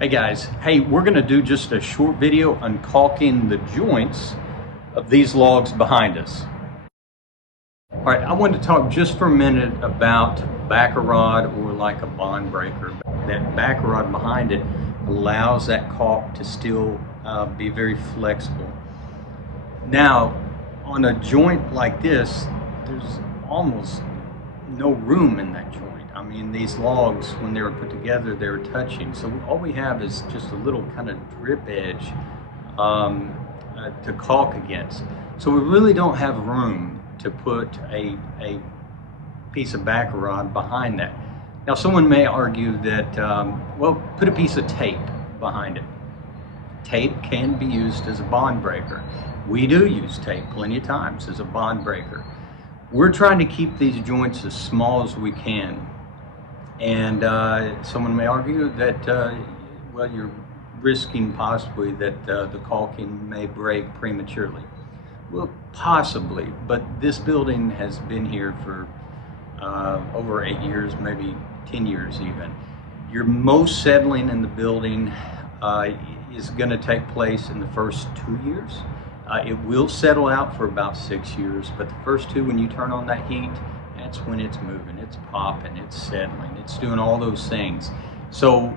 Hey guys, hey, we're going to do just a short video on caulking the joints of these logs behind us. All right, I wanted to talk just for a minute about backer rod or like a bond breaker. That backer rod behind it allows that caulk to still be very flexible. Now, on a joint like this, there's almost no room in that joint. I mean, these logs, when they were put together, they were touching. So all we have is just a little kind of drip edge to caulk against. So we really don't have room to put a piece of backer rod behind that. Now, someone may argue that, well, put a piece of tape behind it. Tape can be used as a bond breaker. We do use tape plenty of times as a bond breaker. We're trying to keep these joints as small as we can. And someone may argue that, well, you're risking possibly that the caulking may break prematurely. Well, possibly, but this building has been here for over 8 years, maybe 10 years even. Your most settling in the building is going to take place in the first 2 years. It will settle out for about 6 years, but the first 2, when you turn on that heat, that's when it's moving, it's popping, it's settling, it's doing all those things. So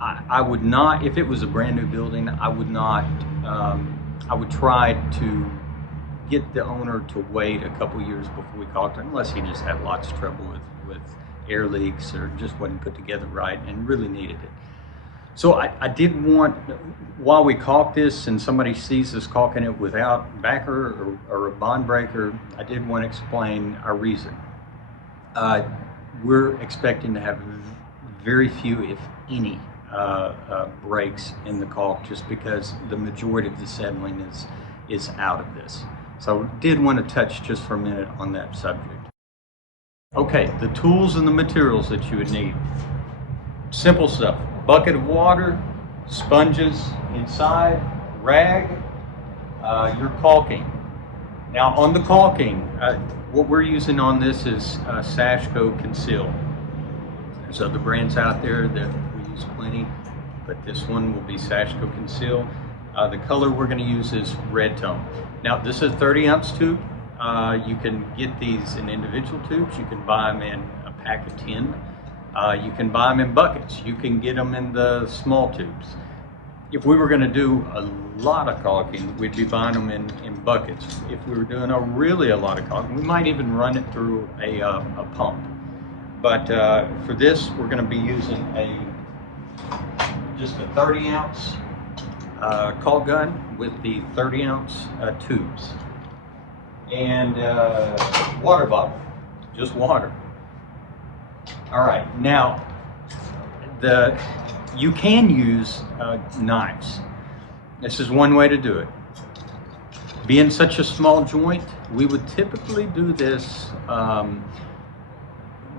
I would not, if it was a brand new building, I would not, I would try to get the owner to wait a couple years before we caulked it, unless he just had lots of trouble with air leaks or just wasn't put together right and really needed it. So I did want, while we caulk this and somebody sees us caulking it without backer or a bond breaker, I did want to explain our reason. We're expecting to have very few, if any, breaks in the caulk, just because the majority of the settling is out of this. So I did want to touch just for a minute on that subject. Okay, the tools and the materials that you would need. Simple stuff. Bucket of water, sponges inside, rag, your caulking. Now on the caulking, what we're using on this is Sashco Conceal. There's other brands out there that we use plenty, but this one will be Sashco Conceal. The color we're going to use is red tone. Now this is a 30-ounce tube. You can get these in individual tubes. You can buy them in a pack of 10. You can buy them in buckets. You can get them in the small tubes. If we were going to do a lot of caulking, we'd be buying them in buckets. If we were doing a lot of caulking, we might even run it through a pump. But for this, we're going to be using just a 30-ounce caulk gun with the 30-ounce tubes. And water bottle, just water. All right, now you can use knives. This is one way to do it. Being such a small joint, we would typically do this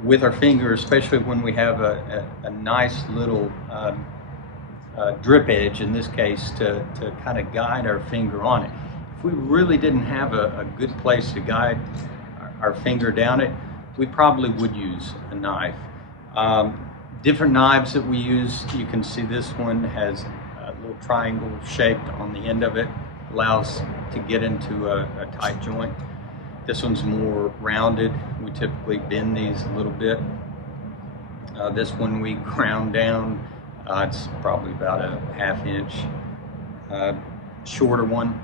with our finger, especially when we have a nice little drip edge, in this case, to kind of guide our finger on it. If we really didn't have a good place to guide our finger down it, we probably would use a knife. Different knives that we use, you can see this one has a little triangle shaped on the end of it, allows to get into a tight joint. This one's more rounded. We typically bend these a little bit. This one we ground down. It's probably about a ½ inch. Shorter one,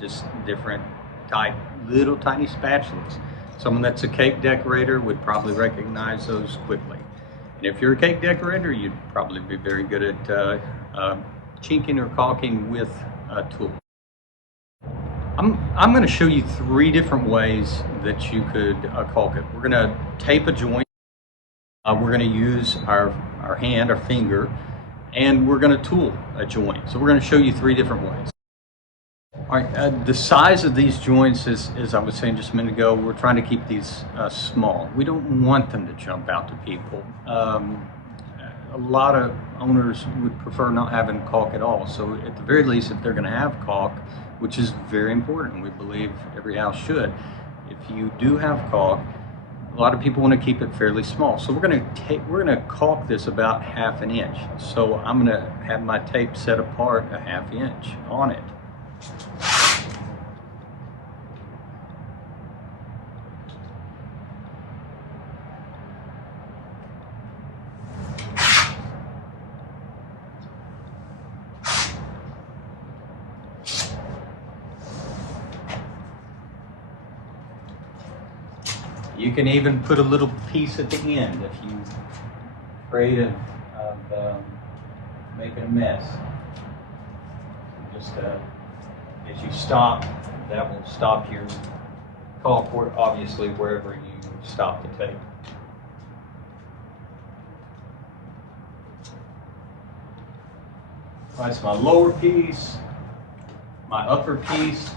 just different type, little tiny spatulas. Someone that's a cake decorator would probably recognize those quickly. And if you're a cake decorator, you'd probably be very good at chinking or caulking with a tool. I'm going to show you 3 different ways that you could caulk it. We're going to tape a joint. We're going to use our hand, our finger, and we're going to tool a joint. So we're going to show you 3 different ways. All right, the size of these joints is, as I was saying just a minute ago, we're trying to keep these small. We don't want them to jump out to people. A lot of owners would prefer not having caulk at all. So at the very least, if they're going to have caulk, which is very important, we believe every house should, if you do have caulk, A lot of people want to keep it fairly small. So we're gonna caulk this about 1/2 inch. So I'm gonna have my tape set apart 1/2 inch on it. You can even put a little piece at the end if you're afraid of making a mess. Just as you stop, that will stop your caulk, obviously wherever you stop the tape. All right, so my lower piece, my upper piece,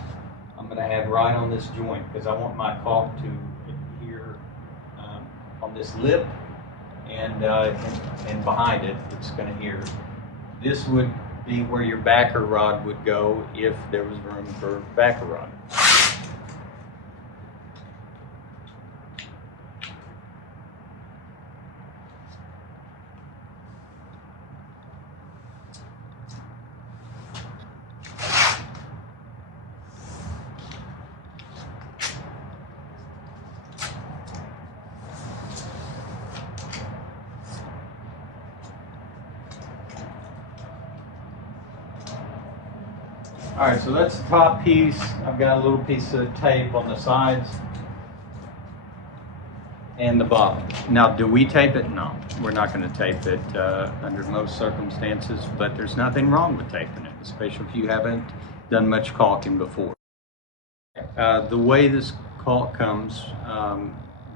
I'm going to have right on this joint because I want my caulk to adhere on this lip and behind it, it's going to adhere. This would be where your backer rod would go if there was room for backer rod. All right, so that's the top piece. I've got a little piece of tape on the sides and the bottom. Now, do we tape it? No, we're not going to tape it under most circumstances, but there's nothing wrong with taping it, especially if you haven't done much caulking before. The way this caulk comes,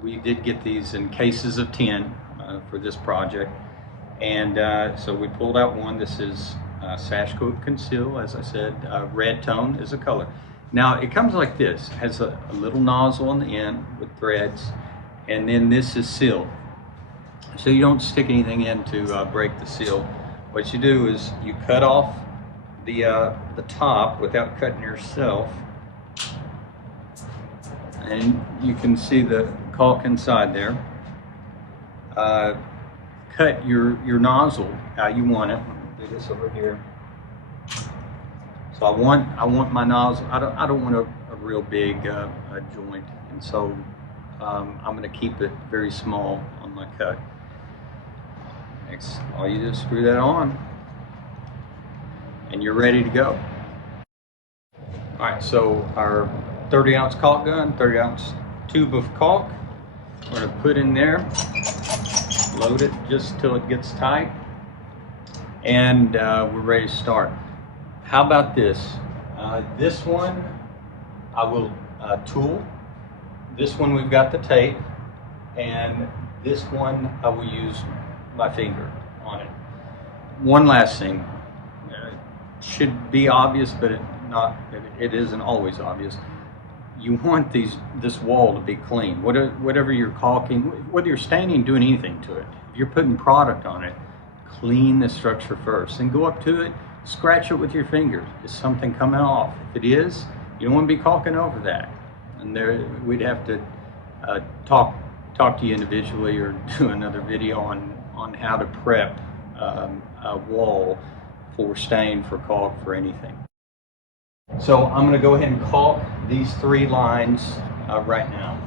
we did get these in cases of 10 for this project, and so we pulled out one. This is Sash Coat Conceal, as I said. Red tone is a color. Now it comes like this, has a little nozzle on the end with threads, and then this is sealed. So you don't stick anything in to break the seal. What you do is you cut off the top without cutting yourself, and you can see the caulk inside there. Cut your nozzle how you want it. Do this over here. So I want my nozzle. I don't want a real big joint, and so I'm going to keep it very small on my cut. Next, all you do is screw that on, and you're ready to go. All right, so our 30-ounce caulk gun, 30-ounce tube of caulk, we're going to put in there, load it just till it gets tight, and we're ready to start. How about this? This one I will tool. This one we've got the tape, and this one I will use my finger on it. One last thing, should be obvious, but it isn't always obvious. You want this wall to be clean. Whatever you're caulking, whether you're staining, doing anything to it, if you're putting product on it, clean the structure first, and go up to it, scratch it with your fingers. Is something coming off? If it is, you don't want to be caulking over that. And we'd have to talk to you individually or do another video on how to prep a wall for stain, for caulk, for anything. So I'm going to go ahead and caulk these 3 lines right now.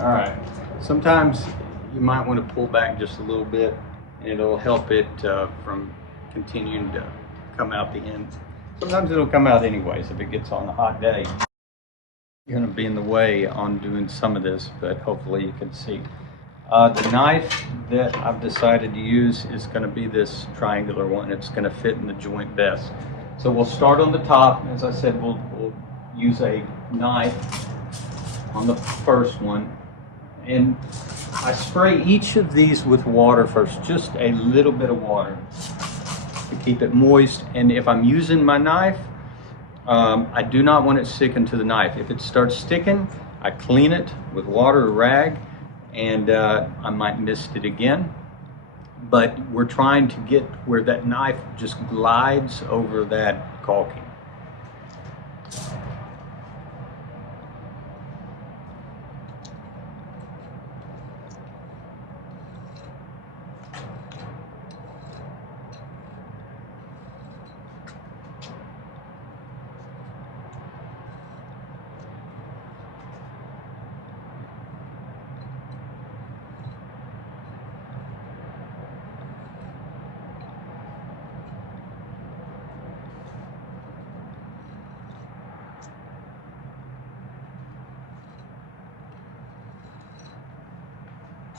All right. Sometimes you might want to pull back just a little bit, and it'll help it from continuing to come out the end. Sometimes it'll come out anyways if it gets on a hot day. You're going to be in the way on doing some of this, but hopefully you can see. The knife that I've decided to use is going to be this triangular one. It's going to fit in the joint best. So we'll start on the top. As I said, we'll use a knife on the first one. And I spray each of these with water first, just a little bit of water to keep it moist. And if I'm using my knife, I do not want it sticking to the knife. If it starts sticking, I clean it with water or rag, and I might mist it again. But we're trying to get where that knife just glides over that caulking.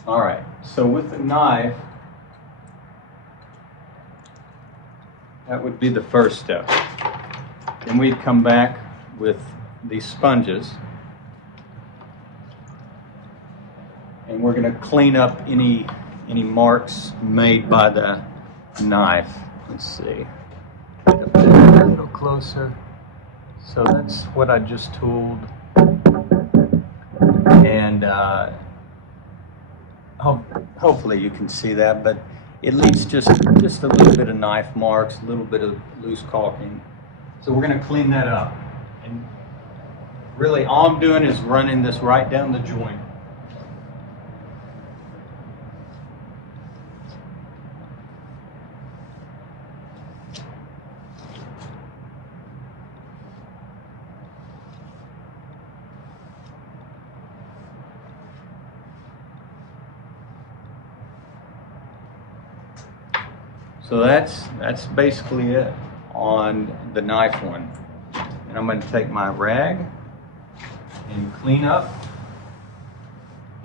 All right, so with the knife, that would be the first step. Then we'd come back with these sponges, and we're going to clean up any marks made by the knife. Let's see, get up there a little closer. So that's what I just tooled, and hopefully you can see that, but it leaves just a little bit of knife marks, a little bit of loose caulking. So we're going to clean that up. And really all I'm doing is running this right down the joint. So that's basically it on the knife one. And I'm going to take my rag and clean up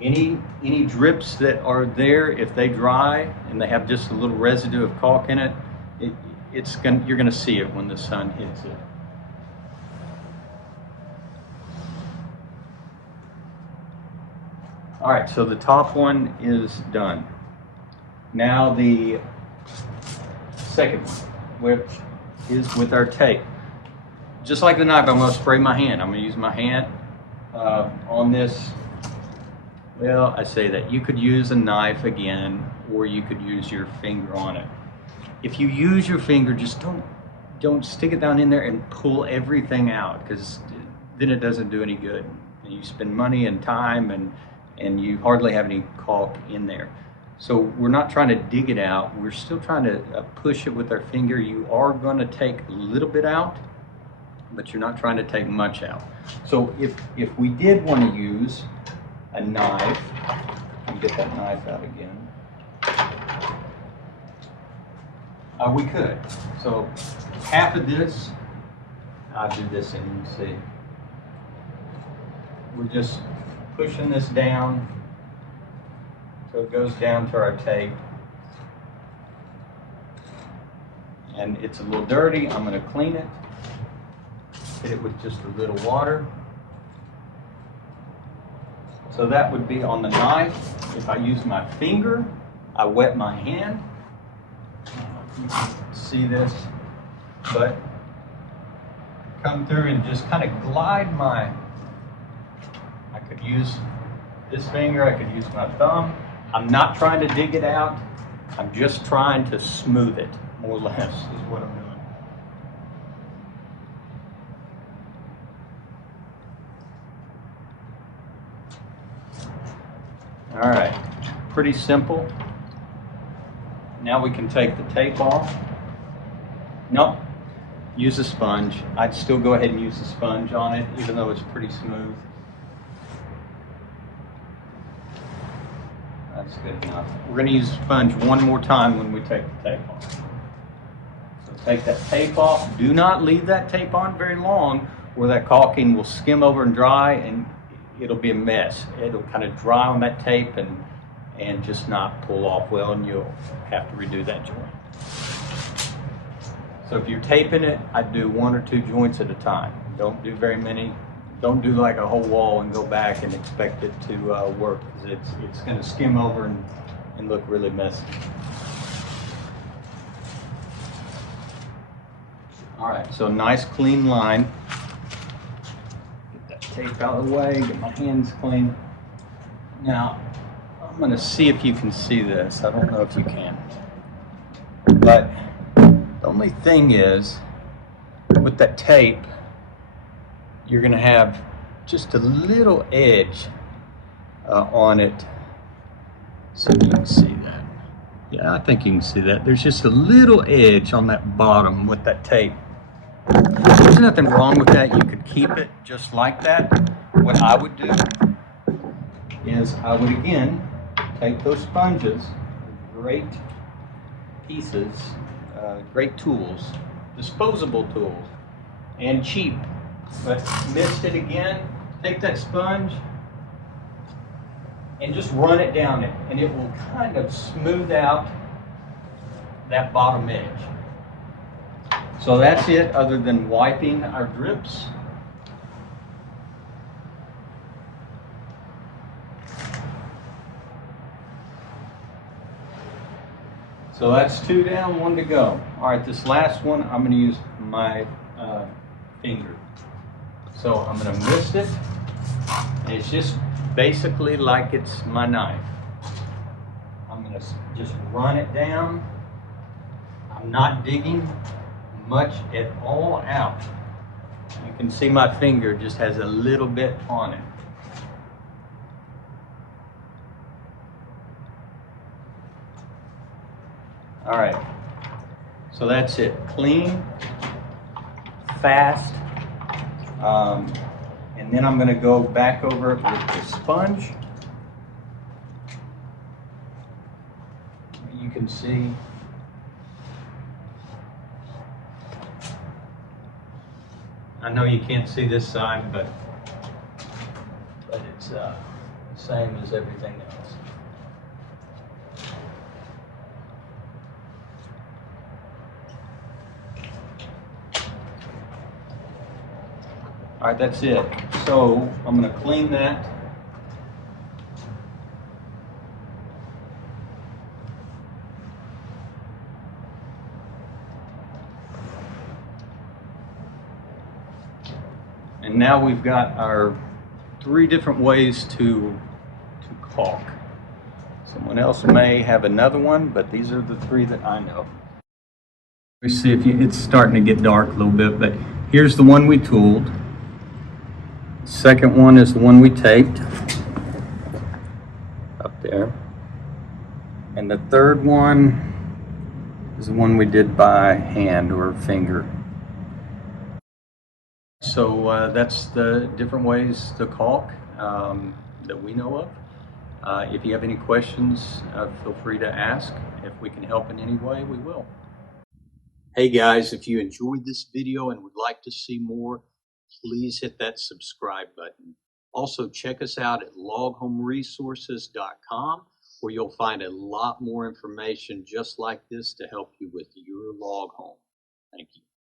any drips that are there. If they dry and they have just a little residue of caulk in it, you're going to see it when the sun hits it. All right, so the top one is done. Now the second one, which is with our tape. Just like the knife, I'm going to spray my hand. I'm going to use my hand on this. Well, I say that you could use a knife again, or you could use your finger on it. If you use your finger, just don't stick it down in there and pull everything out, because then it doesn't do any good. And you spend money and time, and you hardly have any caulk in there. So we're not trying to dig it out. We're still trying to push it with our finger. You are going to take a little bit out, but you're not trying to take much out. So if we did want to use a knife, let me get that knife out again. We could. So half of this, I'll do this and you can see. We're just pushing this down so it goes down to our tape. And it's a little dirty. I'm going to clean it. Hit it with just a little water. So that would be on the knife. If I use my finger, I wet my hand. You can see this, but come through and just kind of glide my, I could use this finger, I could use my thumb. I'm not trying to dig it out. I'm just trying to smooth it, more or less, is what I'm doing. All right, pretty simple. Now we can take the tape off. Nope, use a sponge. I'd still go ahead and use the sponge on it, even though it's pretty smooth. That's good enough. We're going to use a sponge one more time when we take the tape off. So take that tape off. Do not leave that tape on very long, or that caulking will skim over and dry, and it'll be a mess. It'll kind of dry on that tape and just not pull off well, and you'll have to redo that joint. So if you're taping it, I'd do 1 or 2 joints at a time. Don't do very many. Don't do like a whole wall and go back and expect it to work, because it's going to skim over and look really messy. All right, so nice clean line. Get that tape out of the way, get my hands clean. Now, I'm going to see if you can see this. I don't know if you can. But the only thing is, with that tape, you're going to have just a little edge on it. So you can see that. Yeah, I think you can see that. There's just a little edge on that bottom with that tape. There's nothing wrong with that. You could keep it just like that. What I would do is I would again take those sponges, great pieces, great tools, disposable tools, and cheap, but missed it again. Take that sponge and just run it down it, and it will kind of smooth out that bottom edge. So that's it, other than wiping our drips. So that's 2 down, 1 to go. All right, this last one, I'm going to use my finger. So I'm going to mist it, and it's just basically like it's my knife. I'm going to just run it down. I'm not digging much at all out. You can see my finger just has a little bit on it. All right, so that's it. Clean, fast, and then I'm going to go back over it with the sponge. You can see I know you can't see this side, but it's the same as everything else. All right, that's it. So I'm going to clean that. And now we've got our 3 different ways to caulk. Someone else may have another one, but these are the 3 that I know. We see if it's starting to get dark a little bit, but here's the one we tooled. Second one is the one we taped up there. And the third one is the one we did by hand or finger. So that's the different ways to caulk that we know of. If you have any questions, feel free to ask. If we can help in any way, we will. Hey guys, if you enjoyed this video and would like to see more, please hit that subscribe button. Also, check us out at loghomeresources.com, where you'll find a lot more information just like this to help you with your log home. Thank you.